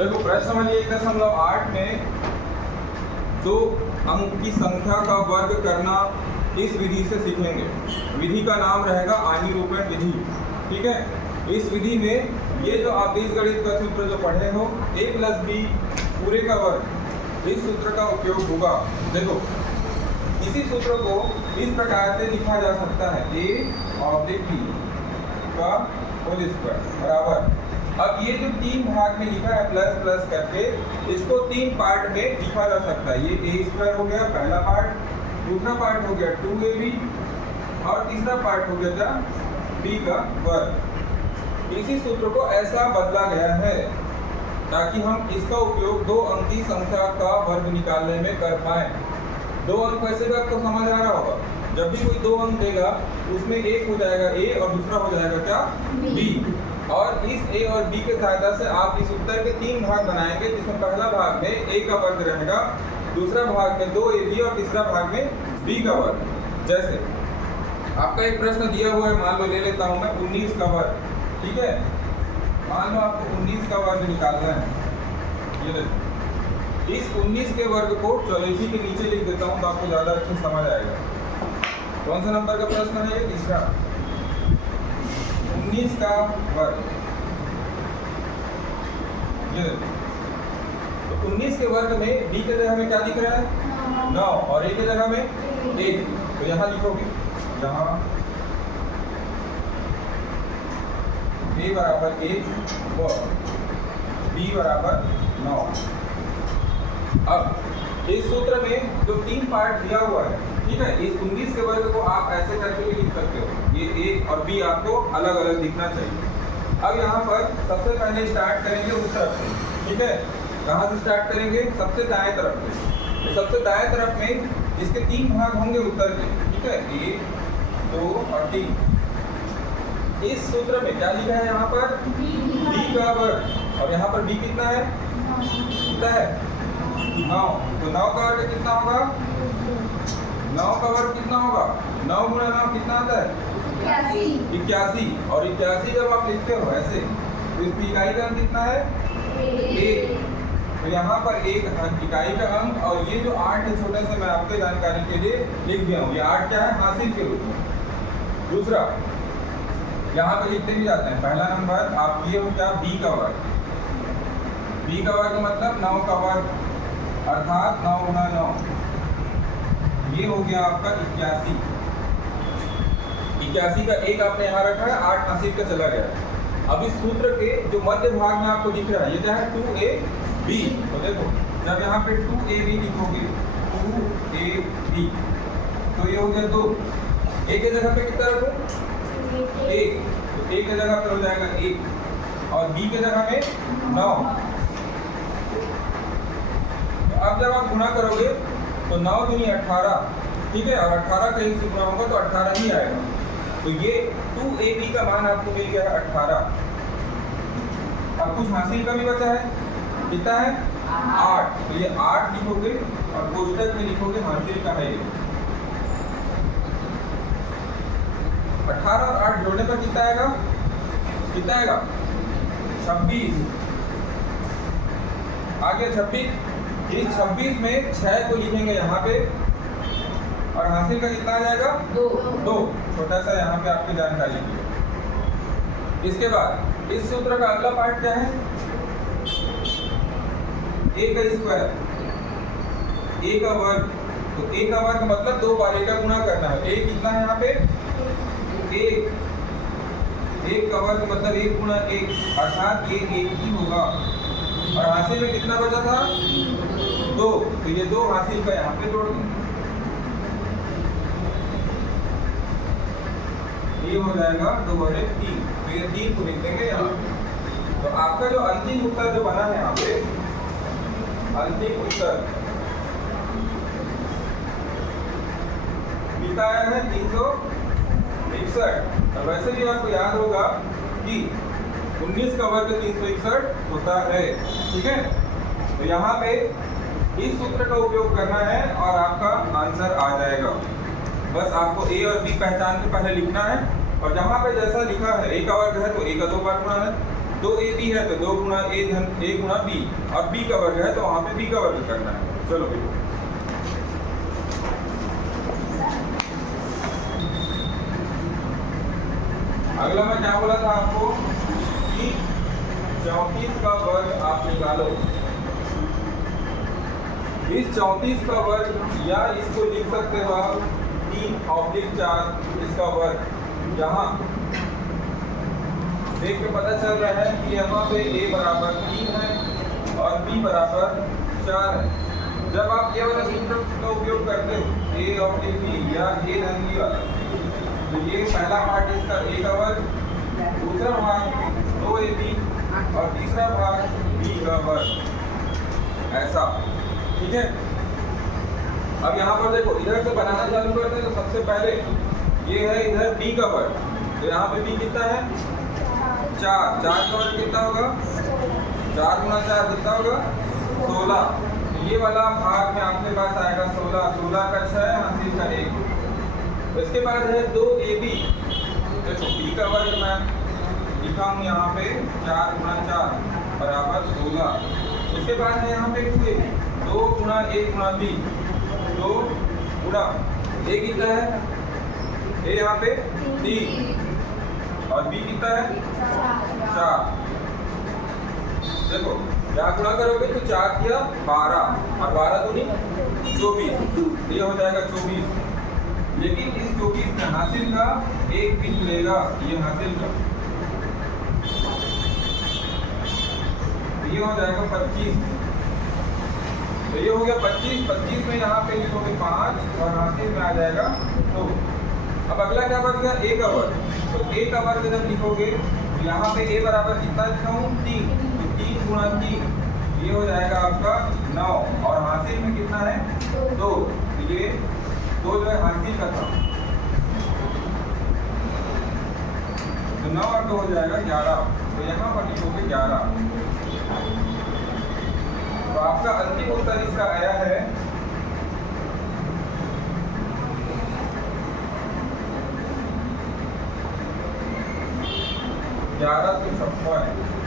देखो प्रश्न नंबर 1.8 में 2 अंक की संख्या का वर्ग करना इस विधि से सीखेंगे। विधि का नाम रहेगा आनिरूपण विधि। ठीक है, इस विधि में ये जो आप बीजगणित का सूत्र जो पढ़े हो a + b पूरे का वर्ग, इस सूत्र का उपयोग होगा। देखो इसी सूत्र को इस प्रकार से लिखा जा सकता है a / b का होल स्क्वायर बराबर। अब ये जो 3 भाग में लिखा है प्लस प्लस करके, इसको 3 पार्ट में लिखा जा सकता है। ये a² हो गया पहला पार्ट, दूसरा पार्ट हो गया 2ab और तीसरा पार्ट हो गया क्या b का वर्ग। इसी सूत्र को ऐसा बदला गया है ताकि हम इसका उपयोग 2 अंकी संख्या का वर्ग निकालने में कर पाए। 2 अंक वैसे भी आपको समझ आ रहा होगा, जब भी कोई 2 अंक देगा उसमें एक हो जाएगा a और दूसरा हो जाएगा क्या b। और इस a और b के सहायता से आप इस उत्तर के 3 भाग बनाएंगे, जिसमें पहला भाग में a का वर्ग रहेगा, दूसरा भाग में 2ab और तीसरा भाग में b का वर्ग। जैसे आपका एक प्रश्न दिया हुआ है, मान लो ले लेता हूं मैं 19 का वर्ग। ठीक है, मान लो आपको 19 का वर्ग निकालना है। ये देखो इस 19 के वर्ग को चलो इसी के नीचे लिख देता हूं तो आपको ज्यादा अच्छे समझ आएगा। कौन सा नंबर का प्रश्न है ये? तीसरा, 19 का वर्ग। ये तो 19 के वर्ग में b के जगह में क्या लिख रहा है 9 और a के जगह में 1। तो यहाँ लिखोगे, यहाँ a बराबर 1 और b बराबर 9। अब इस सूत्र में जो 3 पार्ट दिया हुआ है, ठीक है, इस 19 के वर्ग को आप ऐसे करके भी लिख सकते हो। ये a और b आपको अलग अलग दिखना चाहिए। अब यहाँ पर सबसे पहले स्टार्ट करेंगे उस तरफ से। ठीक है, कहाँ से स्टार्ट करेंगे? सबसे दाएं तरफ से। तो सबसे दाएं तरफ में इसके 3 भाग होंगे उत्तर के। ठीक है, 1 2 और 3। इस सूत्र में क्या लिखा है यहाँ पर b का वर्ग, और यहाँ पर b कितना है? कितना है 9। तो 9 का वर्ग कितना होगा? 9 का वर्ग कितना होगा? 9 गुणा 9 कितना आता है? 81। और 81 जब आप लिखते हो ऐसे तो इसकी इकाई का अंक कितना है? 1। तो यहाँ पर एक इकाई का अंक, और ये जो 8 है छोटे से मैं आपके जानकारी के लिए लिख दिया हूँ। ये 8 क्या है? हासिल के रूप में। दूसरा यहाँ पे लिखते भी जाते हैं, पहला नंबर आप ये हो क्या b का वर्ग। b का वर्ग मतलब 9 का वर्ग, अर्थात 9 गुणा 9, ये हो गया आपका 81। 81 का एक आपने यहाँ रखा है, 8 हासिल का चला गया। अब इस सूत्र के जो मध्य भाग में आपको दिख रहा है, ये क्या है 2ab। तो देखो जब यहाँ पे 2ab लिखोगे 2ab तो ये हो गया 2। a के जगह पे कितना रखो? 1। तो a के जगह पे हो जाएगा 1 और b के जगह में 9। तो अब जब आप गुणा करोगे तो 9 दूनी 18। ठीक है, और 18 कहीं से गुणा होगा तो 18 ही आएगा। तो ये 2ab का मान आपको मिल गया है 18। अब कुछ हासिल का भी बचा है, कितना है 8। तो ये 8 लिखोगे और कोष्टक में लिखोगे हासिल का है। 18 और 8 जोड़ने पर कितना आएगा? कितना आएगा? 26। आगे 26। इस 26 में 6 को लिखेंगे यहाँ पे, और हासिल का कितना आ जाएगा? 2। छोटा सा यहाँ पे आपकी जानकारी की। इसके बाद इस सूत्र का अगला पार्ट क्या है? a का स्क्वायर, a का वर्ग। तो a का वर्ग मतलब 2 बार a का गुणा करना है। a कितना है यहाँ पे? 1 का वर्ग मतलब 1 गुणा 1, अर्थात ये 1 ही होगा। और हासिल में कितना बचा था? 2। तो ये 2 हासिल का यहाँ पे जोड़ देंगे, ये हो जाएगा 2 और 1 3। तो ये 3 को लिख देंगे यहाँ। तो आपका जो अंतिम उत्तर जो बना है यहाँ पे, अंतिम उत्तर कितना आया है? 361। तो वैसे भी आपको याद होगा कि 19 का वर्ग 361 होता है। ठीक है, तो यहाँ पे इस सूत्र का उपयोग करना है और आपका आंसर आ जाएगा। बस आपको a और b पहचान के पहले लिखना है, और जहाँ पे जैसा लिखा है a का वर्ग है तो a का 2 बार गुणा है, दो ए बी है तो 2 गुना ए धन ए गुना बी, और बी का वर्ग है तो वहाँ पे बी का वर्ग करना है। चलो देखो, अगला मैं क्या बोला था आपको कि 34 का वर्ग आप निकालो। इस 34 का वर्ग, या इसको लिख सकते हो आप 3/4 इसका वर्ग। यहाँ देख के पता चल रहा है कि यहाँ पे a बराबर 3 है और b बराबर 4 है। जब आप ये वाला सूत्र का उपयोग करते हो a/b या a धन b वाला, तो ये पहला पार्ट इसका a का वर्ग, दूसरा भाग 2ab और तीसरा भाग b का वर्ग, ऐसा। ठीक है, अब यहाँ पर देखो इधर से बनाना चालू करते हैं। तो सबसे पहले ये है इधर b का वर्ग, तो यहाँ पे b कितना है 4, 4 का वर्ग कितना होगा 4 गुना 4 कितना होगा 16। ये वाला भाग में आपके पास आएगा 16, 16 का 6 हासिल का 1। इसके बाद है 2ab, देखो b का वर्ग मैं लिखा हूँ यहाँ पे 4 गुना 4 बराबर 16। उसके बाद है यहाँ पे 2 गुना a Guna b, 2 Guna a कितना है a यहाँ पे 3 और b कितना है 4। देखो यहाँ गुणा करोगे तो 4 किया 12 और 12 दूनी 24, ये हो जाएगा 24। लेकिन इस 24 में हासिल का एक भी मिलेगा, ये हासिल का, ये हो जाएगा 25। तो ये हो गया 25, 25 में यहाँ पे लिखोगे 5 और हासिल में आ जाएगा 2। अब अगला क्या बन गया a का वर्ग। तो a का वर्ग जब लिखोगे तो यहाँ पे a बराबर कितना लिखा हूँ 3, तो 3 गुना 3 ये हो जाएगा आपका 9 और हासिल में कितना है 2, तो ये 2 जो है हासिल का था, तो 9 और 2 हो जाएगा 11। तो यहाँ पर लिखोगे 11। तो आपका अंतिम उत्तर इसका आया है 1156।